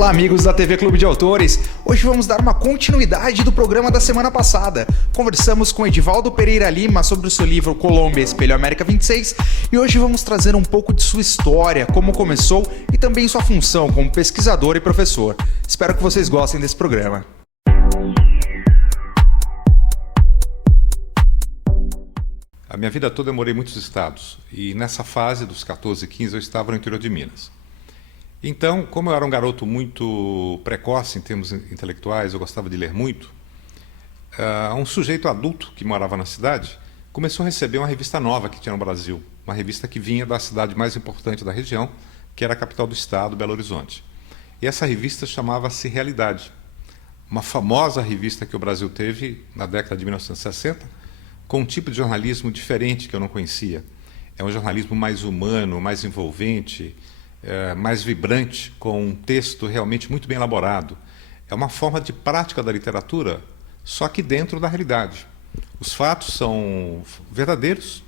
Olá, amigos da TV Clube de Autores. Hoje vamos dar uma continuidade do programa da semana passada. Conversamos com Edivaldo Pereira Lima sobre o seu livro Colômbia, Espelho América 26 e hoje vamos trazer um pouco de sua história, como começou e também sua função como pesquisador e professor. Espero que vocês gostem desse programa. A minha vida toda eu morei em muitos estados e nessa fase dos 14 e 15 eu estava no interior de Minas. Então, como eu era um garoto muito precoce em termos intelectuais, eu gostava de ler muito, um sujeito adulto que morava na cidade começou a receber uma revista nova que tinha no Brasil, uma revista que vinha da cidade mais importante da região, que era a capital do estado, Belo Horizonte. E essa revista chamava-se Realidade, uma famosa revista que o Brasil teve na década de 1960, com um tipo de jornalismo diferente que eu não conhecia. É um jornalismo mais humano, mais envolvente, mais vibrante, com um texto realmente muito bem elaborado. É uma forma de prática da literatura, só que dentro da realidade. Os fatos são verdadeiros,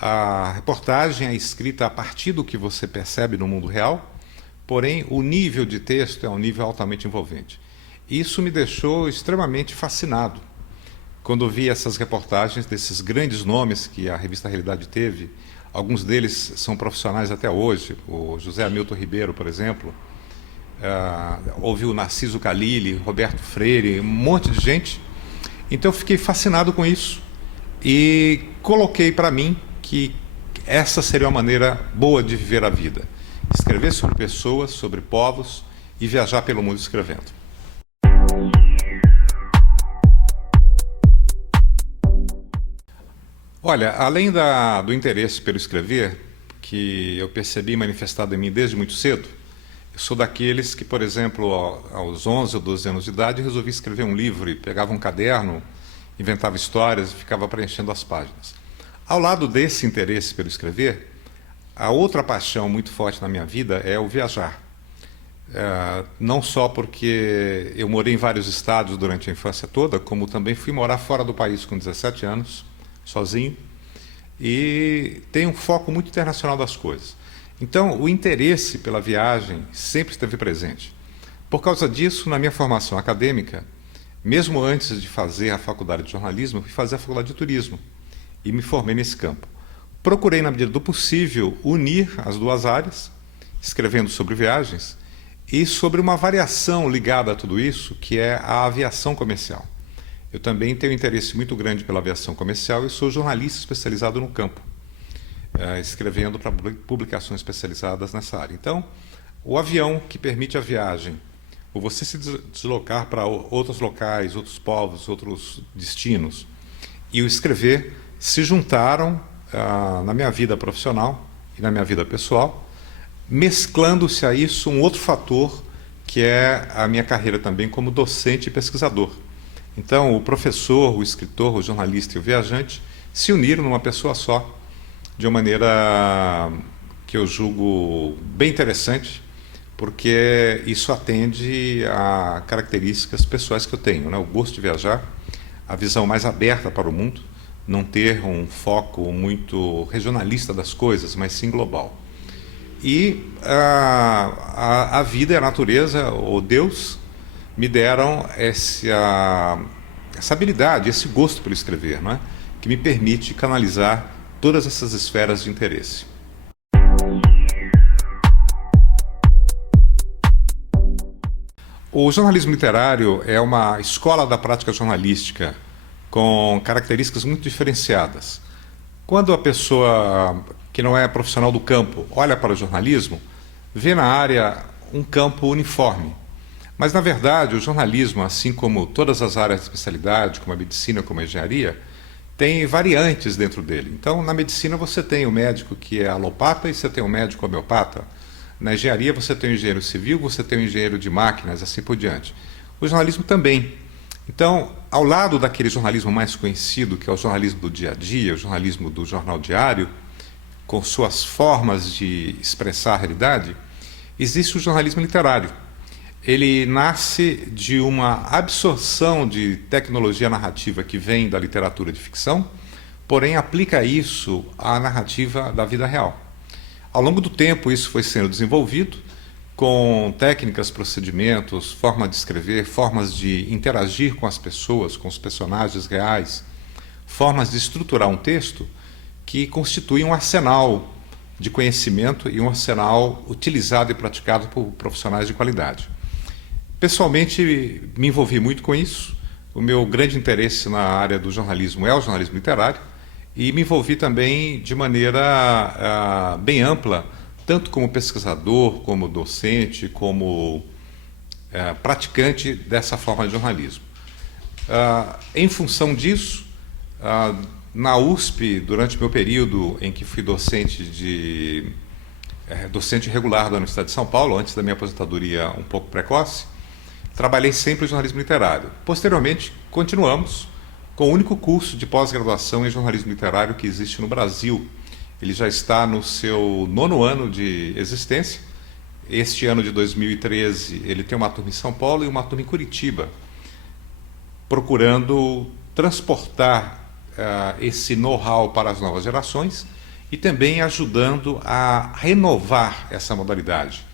a reportagem é escrita a partir do que você percebe no mundo real, porém o nível de texto é um nível altamente envolvente. Isso me deixou extremamente fascinado quando vi essas reportagens desses grandes nomes que a revista Realidade teve. Alguns deles são profissionais até hoje, o José Hamilton Ribeiro, por exemplo, houve o Narciso Calili, Roberto Freire, um monte de gente. Então eu fiquei fascinado com isso e coloquei para mim que essa seria uma maneira boa de viver a vida. Escrever sobre pessoas, sobre povos e viajar pelo mundo escrevendo. Olha, além do interesse pelo escrever, que eu percebi manifestado em mim desde muito cedo, eu sou daqueles que, por exemplo, aos 11 ou 12 anos de idade, resolvi escrever um livro e pegava um caderno, inventava histórias e ficava preenchendo as páginas. Ao lado desse interesse pelo escrever, a outra paixão muito forte na minha vida é o viajar. Não só porque eu morei em vários estados durante a infância toda, como também fui morar fora do país com 17 anos, sozinho, e tem um foco muito internacional das coisas. Então, o interesse pela viagem sempre esteve presente. Por causa disso, na minha formação acadêmica, mesmo antes de fazer a faculdade de jornalismo, eu fui fazer a faculdade de turismo e me formei nesse campo. Procurei, na medida do possível, unir as duas áreas, escrevendo sobre viagens e sobre uma variação ligada a tudo isso, que é a aviação comercial. Eu também tenho interesse muito grande pela aviação comercial e sou jornalista especializado no campo, escrevendo para publicações especializadas nessa área. Então, o avião que permite a viagem, ou você se deslocar para outros locais, outros povos, outros destinos, e o escrever se juntaram na minha vida profissional e na minha vida pessoal, mesclando-se a isso um outro fator, que é a minha carreira também como docente e pesquisador. Então, o professor, o escritor, o jornalista e o viajante se uniram numa pessoa só, de uma maneira que eu julgo bem interessante, porque isso atende a características pessoais que eu tenho, né? O gosto de viajar, a visão mais aberta para o mundo, não ter um foco muito regionalista das coisas, mas sim global. E a vida e a natureza, ou Deus, me deram essa habilidade, esse gosto pelo escrever, não é? Que me permite canalizar todas essas esferas de interesse. O jornalismo literário é uma escola da prática jornalística com características muito diferenciadas. Quando a pessoa que não é profissional do campo olha para o jornalismo, vê na área um campo uniforme. Mas, na verdade, o jornalismo, assim como todas as áreas de especialidade, como a medicina, como a engenharia, tem variantes dentro dele. Então, na medicina você tem o médico que é alopata e você tem o médico homeopata. Na engenharia você tem o engenheiro civil, você tem o engenheiro de máquinas, assim por diante. O jornalismo também. Então, ao lado daquele jornalismo mais conhecido, que é o jornalismo do dia a dia, o jornalismo do jornal diário, com suas formas de expressar a realidade, existe o jornalismo literário. Ele nasce de uma absorção de tecnologia narrativa que vem da literatura de ficção, porém aplica isso à narrativa da vida real. Ao longo do tempo isso foi sendo desenvolvido com técnicas, procedimentos, forma de escrever, formas de interagir com as pessoas, com os personagens reais, formas de estruturar um texto que constituem um arsenal de conhecimento e um arsenal utilizado e praticado por profissionais de qualidade. Pessoalmente, me envolvi muito com isso. O meu grande interesse na área do jornalismo é o jornalismo literário e me envolvi também de maneira bem ampla, tanto como pesquisador, como docente, como praticante dessa forma de jornalismo. Em função disso, na USP, durante meu período em que fui docente regular da Universidade de São Paulo, antes da minha aposentadoria um pouco precoce, trabalhei sempre em jornalismo literário. Posteriormente, continuamos com o único curso de pós-graduação em jornalismo literário que existe no Brasil. Ele já está no seu 9º ano de existência. Este ano de 2013, ele tem uma turma em São Paulo e uma turma em Curitiba, procurando transportar esse know-how para as novas gerações e também ajudando a renovar essa modalidade.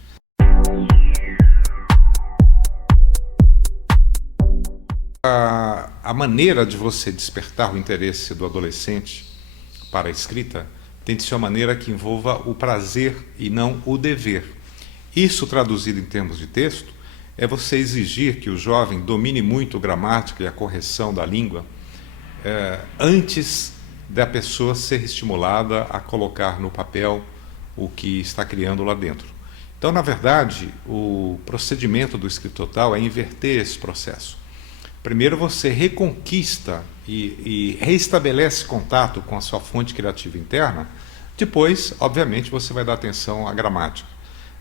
A maneira de você despertar o interesse do adolescente para a escrita tem de ser uma maneira que envolva o prazer e não o dever. Isso, traduzido em termos de texto, é você exigir que o jovem domine muito a gramática e a correção da língua antes da pessoa ser estimulada a colocar no papel o que está criando lá dentro. Então, na verdade, o procedimento do escritor total é inverter esse processo. Primeiro você reconquista e reestabelece contato com a sua fonte criativa interna, depois, obviamente, você vai dar atenção à gramática,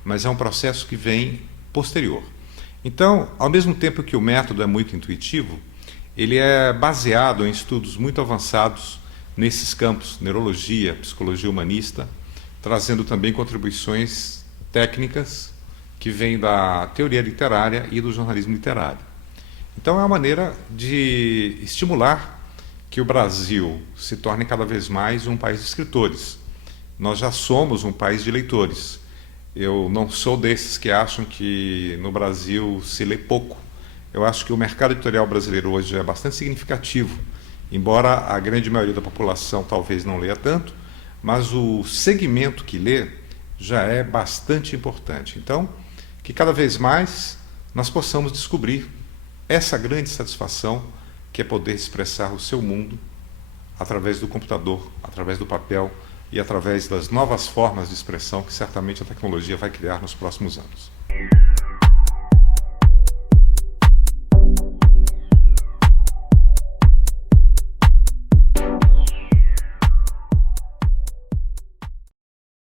mas é um processo que vem posterior. Então, ao mesmo tempo que o método é muito intuitivo, ele é baseado em estudos muito avançados nesses campos, neurologia, psicologia humanista, trazendo também contribuições técnicas que vêm da teoria literária e do jornalismo literário. Então é uma maneira de estimular que o Brasil se torne cada vez mais um país de escritores. Nós já somos um país de leitores. Eu não sou desses que acham que no Brasil se lê pouco. Eu acho que o mercado editorial brasileiro hoje é bastante significativo, embora a grande maioria da população talvez não leia tanto, mas o segmento que lê já é bastante importante. Então, que cada vez mais nós possamos descobrir essa grande satisfação que é poder expressar o seu mundo através do computador, através do papel e através das novas formas de expressão que certamente a tecnologia vai criar nos próximos anos.